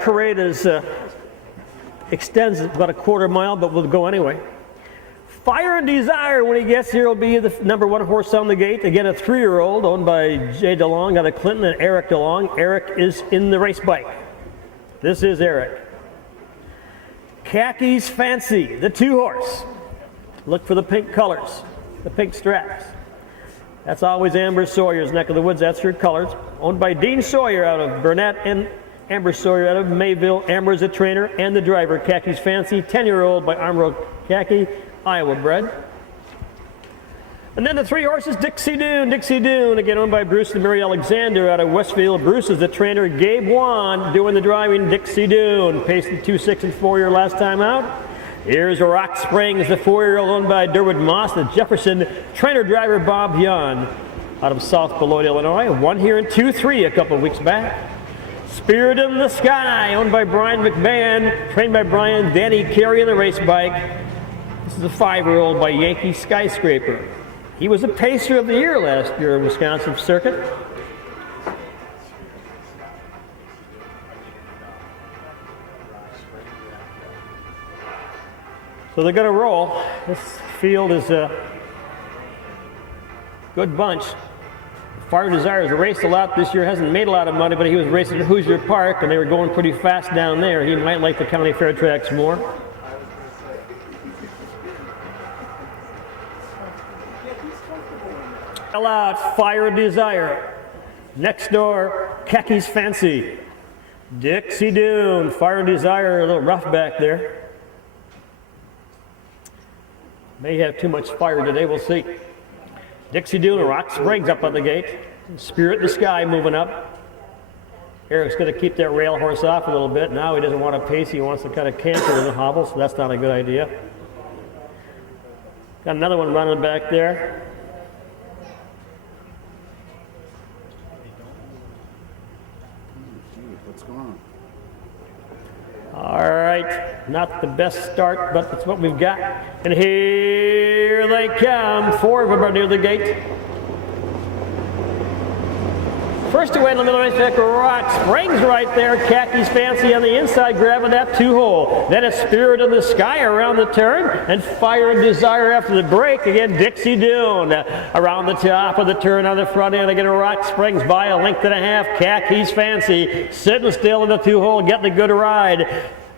parade is extends about a quarter mile, but we'll go anyway. Fire and Desire, when he gets here, will be the #1 horse on the gate. Again, a 3-year-old owned by J. DeLong out of Clinton and Eric DeLong. Eric is in the race bike. This is Eric. Khakis Fancy, the 2-horse. Look for the pink colors, the pink straps. That's always Amber Sawyer's neck of the woods. That's her colors. Owned by Dean Sawyer out of Burnett and Amber Sawyer out of Mayville. Amber is the trainer and the driver. Khakis Fancy, 10-year-old by Armroad Khaki, Iowa bred. And then the 3 horses, Dixie Dune, again owned by Bruce and Mary Alexander out of Westfield. Bruce is the trainer, GWand doing the driving, Dixie Dune. Paced in 2.6 and 4-year last time out. Here's Rock Springs, the 4-year-old owned by Durwood Moss, the Jefferson trainer driver Bob Young out of South Beloit, Illinois. Won here in 2-3 a couple of weeks back. Spirit in the Sky, owned by Brian McMahon, trained by Brian, Danny Carey in the race bike. This is a 5-year-old by Yankee Skyscraper. He was a pacer of the year last year in Wisconsin circuit. So they're going to roll. This field is a good bunch. Fire Desire has raced a lot this year, hasn't made a lot of money, but he was racing at Hoosier Park and they were going pretty fast down there. He might like the county fair tracks more. Out, Fire Desire. Next door, Khakis Fancy. Dixie Dune, Fire Desire, a little rough back there. May have too much fire today, we'll see. Dixie Dune, Rock Springs up on the gate. Spirit in the Sky moving up. Eric's going to keep that rail horse off a little bit. Now he doesn't want to pace, he wants to kind of canter in the hobble, so that's not a good idea. Got another one running back there. What's going on? All right, not the best start, but that's what we've got. And here they come. 4 of them are near the gate. First away in the middle racetrack, Rock Springs right there. Khakis Fancy on the inside, grabbing that 2-hole. Then a Spirit in the Sky around the turn, and Fire and Desire after the break. Again, Dixie Dune around the top of the turn on the front end. Again, Rock Springs by a length and a half. Khakis Fancy sitting still in the 2-hole, getting a good ride.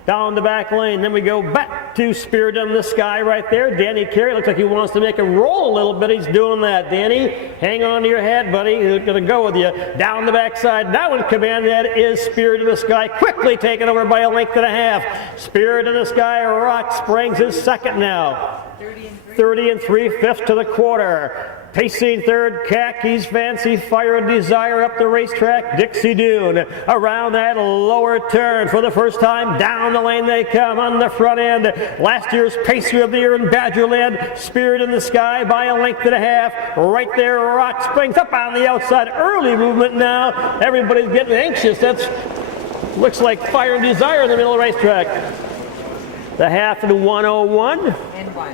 Down the back lane, then we go back to Spirit in the Sky right there. Danny Carey looks like he wants to make him roll a little bit. He's doing that. Danny, hang on to your hat, buddy. He's going to go with you. Down the backside, now in command, that is Spirit in the Sky, quickly taken over by a length and a half. Spirit in the Sky, Rock Springs is second now. 30 and 3/5 to the quarter. Pacing third, Khakis Fancy, Fire and Desire up the racetrack. Dixie Dune around that lower turn for the first time. Down the lane they come on the front end. Last year's Pacer of the Year in Badgerland. Spirit in the Sky by a length and a half. Right there, Rock Springs up on the outside. Early movement now. Everybody's getting anxious. That's looks like Fire and Desire in the middle of the racetrack. The half and 101.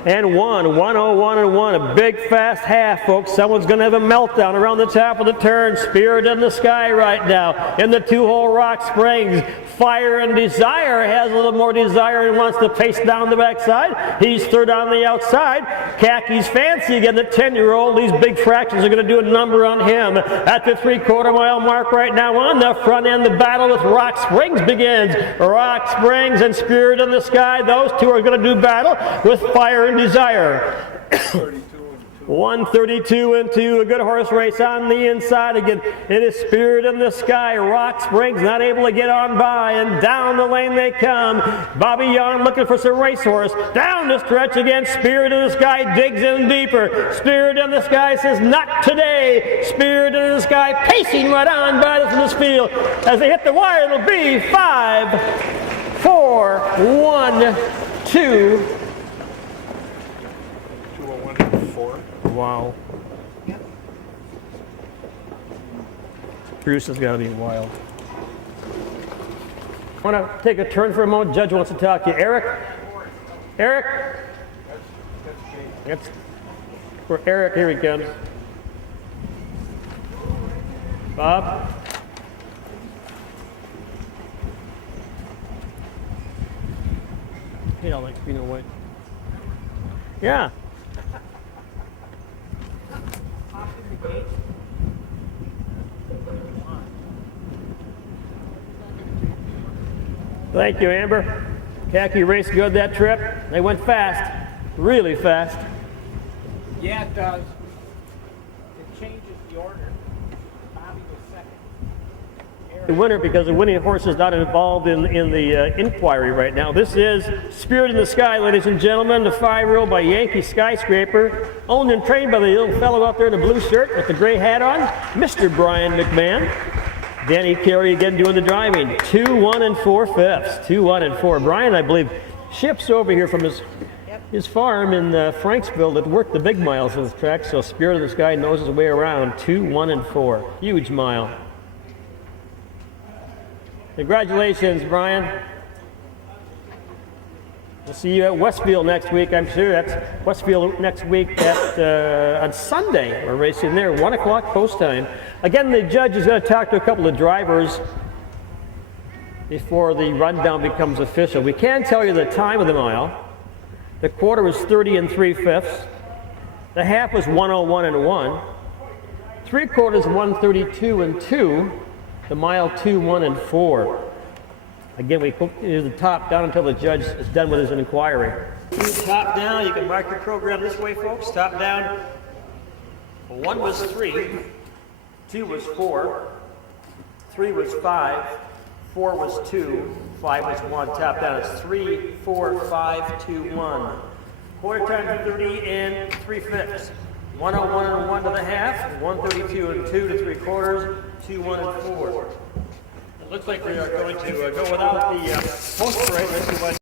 And 101 and 1, a big fast half, folks. Someone's going to have a meltdown around the top of the turn. Spirit in the Sky right now in the 2-hole Rock Springs. Fire and Desire has a little more desire and wants to pace down the backside. He's third on the outside. Khakis Fancy again, the 10-year-old. These big fractions are going to do a number on him. At the 3/4 mile mark right now on the front end, the battle with Rock Springs begins. Rock Springs and Spirit in the Sky, those two are going to do battle with Fire and Desire. 132 and 2, a good horse race on the inside again. It is Spirit in the Sky. Rock Springs not able to get on by, and down the lane they come. Bobby Young looking for some racehorse. Down the stretch again, Spirit in the Sky digs in deeper. Spirit in the Sky says, not today. Spirit in the Sky pacing right on by this field. As they hit the wire, it'll be 5, 4, 1, 2. Wow. Bruce has got to be wild. I want to take a turn for a moment. Judge wants to talk to you. Eric? Eric? That's for Eric. Here he comes. Bob? You know, like green and white. Yeah. Thank you, Amber. Khaki raced good that trip. They went fast, really fast. Yeah, it does. It changes the order. Bobby was second. The winner, because the winning horse is not involved in the inquiry right now. This is Spirit in the Sky, ladies and gentlemen, the 5-year-old by Yankee Skyscraper, owned and trained by the little fellow out there in the blue shirt with the gray hat on, Mr. Brian McMahon. Danny Carey again doing the driving. 2, 1, and 4/5. 2, 1, and 4. Brian, I believe, ships over here from his farm in Franksville that worked the big miles on this track, so Spirit of the Sky knows his way around. 2, 1, and 4. Huge mile. Congratulations, Brian. We'll see you at Westfield next week, I'm sure. That's Westfield next week on Sunday. We're racing there, 1 o'clock post time. Again, the judge is going to talk to a couple of drivers before the rundown becomes official. We can tell you the time of the mile. The quarter was 30 3/5. The half was 101 and 1. 3/4 132 and 2. The mile 2, 1, and 4. Again, we do the top down until the judge is done with his inquiry. Top down, you can mark your program this way, folks. Top down. 1 was 3, 2 was 4, 3 was 5, 4 was 2, 5 was 1. Top down is 3, 4, 5, 2, 1. Quarter time 30 and 3/5. 101 and 1 to the half, 132 and 2 to 3/4, 2, 1, and 4. It looks like we are going to go without the post parade. Let's see what